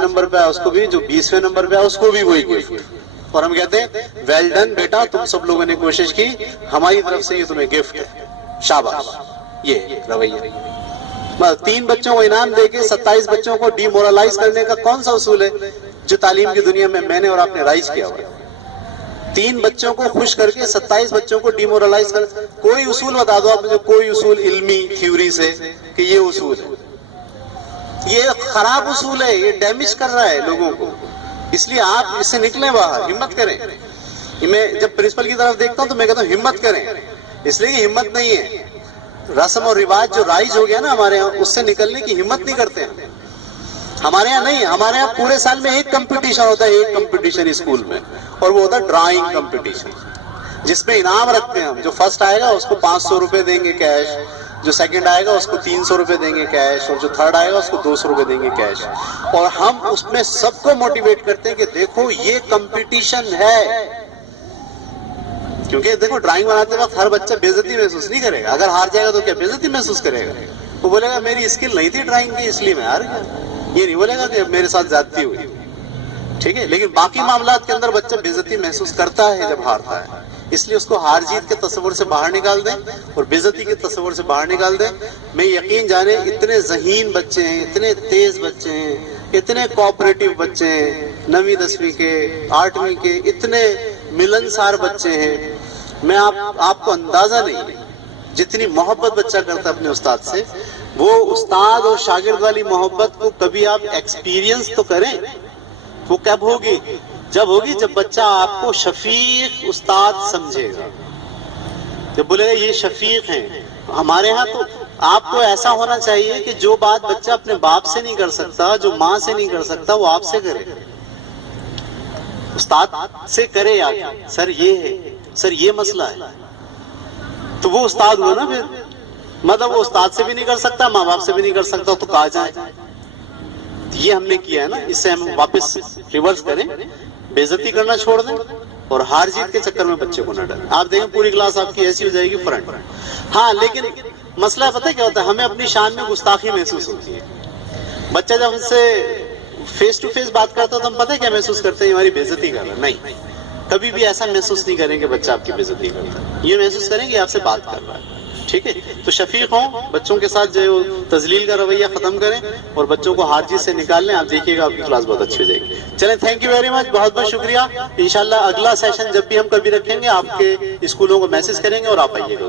Number पे आया उसको भी, जो 20वें नंबर पे आया उसको भी वही गिफ्ट। और हम कहते हैं वेल डन बेटा, तुम सब लोगों ने कोशिश की, हमारी तरफ से ये तुम्हें गिफ्ट है, शाबाश। ये रवैया 3 बच्चों को इनाम देके 27 बच्चों को डिमोरलाइज करने का कौन सा उसूल है जो तालीम की दुनिया में मैंने और आपने राइज किया हुआ है? 3 बच्चों को खुश करके 27 बच्चों को डिमोरलाइज कर, कोई उसूल बता दो आप मुझे, कोई उसूल इल्मी थ्योरी से कि ये उसूल है। ये खराब उसूल है, ये डैमेज कर रहा है लोगों को, इसलिए आप इससे निकलें बाहर, हिम्मत करें। मैं जब प्रिंसिपल की तरफ देखता हूं तो मैं कहता हूं हिम्मत करें, इसलिए कि हिम्मत नहीं है, रस्म और रिवाज जो राइज हो गया ना हमारे यहाँ, उससे निकलने की हिम्मत नहीं करते हैं। हमारे यहाँ नहीं, हमारे यहाँ पूरे साल में एक कंपटीशन होता है, एक कंपटीशन स्कूल में, और वो होता है ड्राइंग कंपटीशन, जिसमें इनाम रखते हैं हम। जो फर्स्ट आएगा उसको 500 रुपए देंगे कैश, जो सेकंड आएगा उसको 300 रुपए देंगे कैश, और जो थर्ड आएगा उसको 200 रुपए देंगे कैश। और हम उसमें सबको मोटिवेट करते हैं कि देखो ये कंपटीशन है, क्योंकि देखो ड्राइंग बनाते वक्त हर बच्चा बेइज्जती महसूस नहीं करेगा। अगर हार जाएगा तो क्या बेइज्जती महसूस करेगा? वो बोलेगा मेरी स्किल नहीं थी ड्राइंग की इसलिए मैं हार गया। ये नहीं बोलेगा कि मेरे साथ ज्यादती हुई, ठीक है। लेकिन बाकी मामलात के अंदर बच्चा बेइज्जती महसूस करता है जब हारता है, इसलिए उसको हार जीत के तस्वुर से बाहर निकाल दें और बेइज्जती के तस्वुर से बाहर निकाल दें। मैं यकीन जाने इतने ज़हीन बच्चे हैं, इतने तेज बच्चे हैं, इतने कोऑपरेटिव बच्चे हैं, 9वीं 10वीं के 8वीं के इतने मिलनसार बच्चे हैं, मैं आपको अंदाजा नहीं जितनी मोहब्बत बच्चा करता है अपने उस्ताद से। वो उस्ताद और शागिर्द वाली मोहब्बत को कभी आप एक्सपीरियंस तो करें। वो कब होगी? जब होगी जब बच्चा आपको शफीक उस्ताद समझेगा, जब बोलेगा ये शफीक हैं। हमारे यहाँ तो आपको ऐसा होना चाहिए कि जो बात बच्चा अपने बाप से नहीं कर सकता, जो माँ से नहीं कर सकता, वो आपसे करे, उस्ताद से करे। यार सर ये है, सर ये मसला है, तो वो उस्ताद हुआ ना फिर। मतलब वो उस्ताद से भी नहीं कर सकता, माँ बाप से भी नहीं कर सकता, तो कहा जाए। ये हमने किया है ना, इससे हम वापस रिवर्स करें, बेइज्जती करना छोड़ दें और हार जीत के चक्कर में बच्चे को न डरें। आप देखें पूरी क्लास आपकी ऐसी हो जाएगी फ्रंट। हाँ, लेकिन मसला पता है क्या होता है? हमें अपनी शान में गुस्ताखी महसूस होती है। बच्चा जब हमसे फेस टू फेस बात करता है तो हम पता है क्या महसूस करते हैं? हमारी बेइज्जती कर रहा है। नहीं, कभी भी ऐसा महसूस नहीं करेंगे बच्चा आपकी बेइज्जती करता है, ये महसूस करेंगे आपसे बात कर रहा है, ठीक है। तो शफीक हो बच्चों के साथ, जो तजलील का रवैया खत्म करें और बच्चों को हार जीत से निकाल लें। आप देखिएगा आपकी क्लास बहुत अच्छी हो जाएगी। चलें, थैंक यू वेरी मच, बहुत बहुत शुक्रिया। इंशाल्लाह अगला सेशन जब भी हम कभी रखेंगे आपके स्कूलों को मैसेज करेंगे और आप आइएगा।